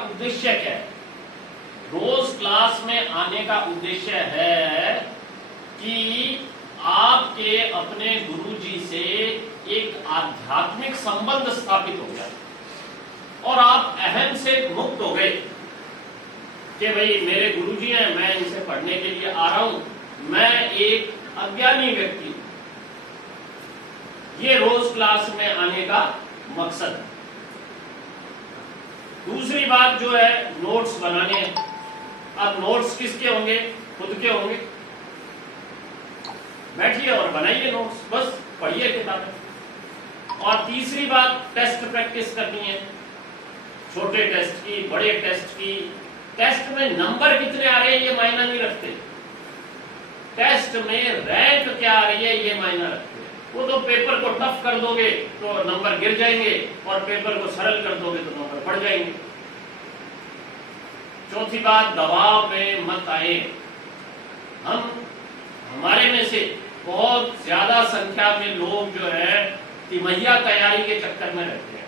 उद्देश्य क्या है? रोज क्लास में आने का उद्देश्य है कि आपके अपने गुरुजी से एक आध्यात्मिक संबंध स्थापित हो जाए और आप अहम से मुक्त हो गए कि भाई मेरे गुरुजी हैं, मैं इनसे पढ़ने के लिए आ रहा हूं, मैं एक अज्ञानी व्यक्ति हूं। ये रोज क्लास में आने का मकसद है। दूसरी बात जो है नोट्स बनाने। अब नोट्स किसके होंगे? खुद के होंगे। बैठिए और बनाइए नोट्स, बस पढ़िए किताबें। और तीसरी बात टेस्ट प्रैक्टिस करनी है, छोटे टेस्ट की, बड़े टेस्ट की। टेस्ट में नंबर कितने आ रहे हैं ये मायना नहीं रखते, टेस्ट में रैंक क्या आ रही है ये मायना रखते हैं। वो तो पेपर को टफ कर दोगे तो नंबर गिर जाएंगे और पेपर को सरल कर दोगे तो नंबर बढ़ जाएंगे। चौथी बात, दबाव में मत आए। हमारे में से बहुत ज्यादा संख्या में लोग जो है तिमैया तैयारी के चक्कर में रहते हैं।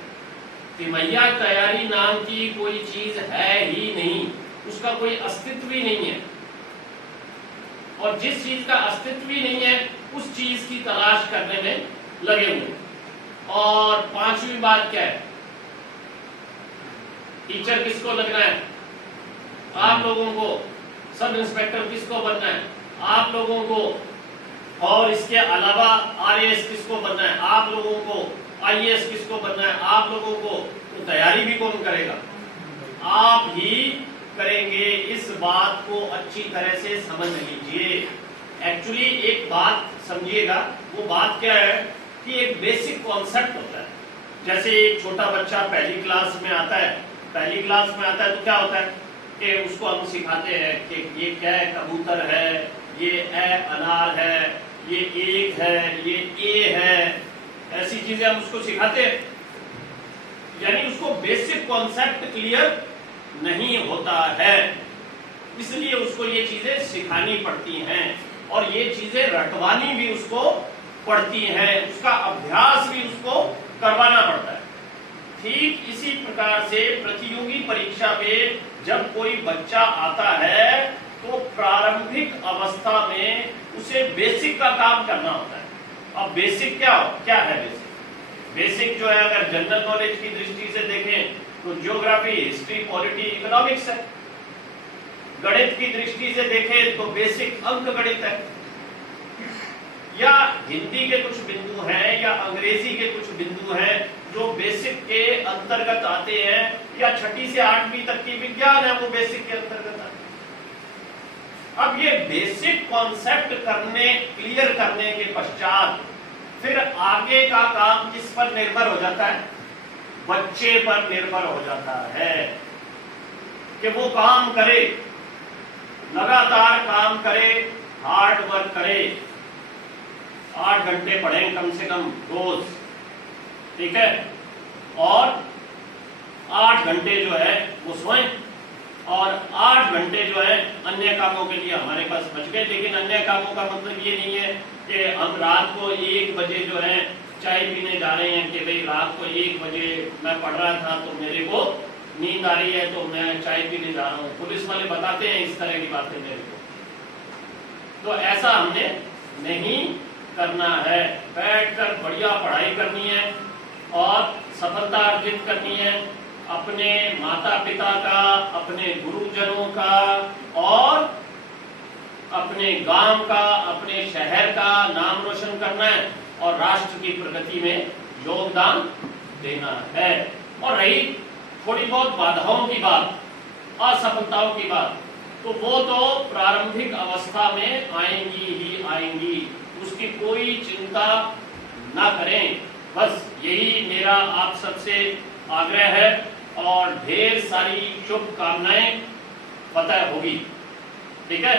तिमैया तैयारी नाम की कोई चीज है ही नहीं, उसका कोई अस्तित्व ही नहीं है। और जिस चीज का अस्तित्व ही नहीं है उस चीज की तलाश करने में लगे हुए। और पांचवी बात क्या है? टीचर किसको लगना है? आप लोगों को। सब इंस्पेक्टर किसको बनना है? आप लोगों को। और इसके अलावा आरएएस किसको बनना है? आप लोगों को। आईएएस किसको बनना है? आप लोगों को। तो तैयारी भी कौन करेगा? आप ही करेंगे। इस बात को अच्छी तरह से समझ लीजिए। एक्चुअली एक बात समझिएगा, वो बात क्या है कि एक बेसिक कॉन्सेप्ट होता है। जैसे एक छोटा बच्चा पहली क्लास में आता है, तो क्या होता है कि उसको हम सिखाते हैं कि ये क्या है? कबूतर है, ये अनार है, ये एक है, ये ए है, ऐसी चीजें हम उसको सिखाते हैं। यानी उसको बेसिक कॉन्सेप्ट क्लियर नहीं होता है, इसलिए उसको ये चीजें सिखानी पड़ती हैं और ये चीजें रटवानी भी उसको पड़ती हैं, उसका अभ्यास भी उसको करवाना पड़ता है। ठीक इसी प्रकार से प्रतियोगी परीक्षा में जब कोई बच्चा आता है तो प्रारंभिक अवस्था में उसे बेसिक का काम करना होता है। अब बेसिक क्या है? बेसिक जो है अगर जनरल नॉलेज की दृष्टि से देखें तो ज्योग्राफी, हिस्ट्री, पॉलिटी, इकोनॉमिक्स है। गणित की दृष्टि से देखें तो बेसिक अंक गणित है, या हिंदी के कुछ बिंदु हैं या अंग्रेजी के कुछ बिंदु हैं जो बेसिक के अंतर्गत आते हैं, या छठी से 8वीं तक की विज्ञान है वो बेसिक के अंतर्गत आते हैं। अब ये बेसिक कॉन्सेप्ट क्लियर करने के पश्चात फिर आगे का काम किस पर निर्भर हो जाता है? बच्चे पर निर्भर हो जाता है कि वो काम करे, लगातार काम करे, हार्ड वर्क करे, 8 घंटे पढ़ें कम से कम रोज, ठीक है, और 8 घंटे जो है वो सोएं और 8 घंटे जो है अन्य कामों के लिए हमारे पास बच गए। लेकिन अन्य कामों का मतलब ये नहीं है कि हम रात को 1 बजे जो है चाय पीने जा रहे हैं कि भाई रात को 1 बजे मैं पढ़ रहा था तो मेरे को नींद आ रही है तो मैं चाय पीने जा रहा हूँ। पुलिस वाले बताते हैं इस तरह की बातें मेरे को, तो ऐसा हमने नहीं करना है। बैठकर बढ़िया पढ़ाई करनी है और सफलता अर्जित करनी है, अपने माता पिता का, अपने गुरुजनों का और अपने गांव का, अपने शहर का नाम रोशन करना है और राष्ट्र की प्रगति में योगदान देना है। और रही थोड़ी बहुत बाधाओं की बात, असफलताओं की बात, तो वो तो प्रारंभिक अवस्था में आएंगी ही आएंगी, उसकी कोई चिंता ना करें। बस यही मेरा आप सबसे आग्रह है और ढेर सारी शुभकामनाएं पता होगी, ठीक है।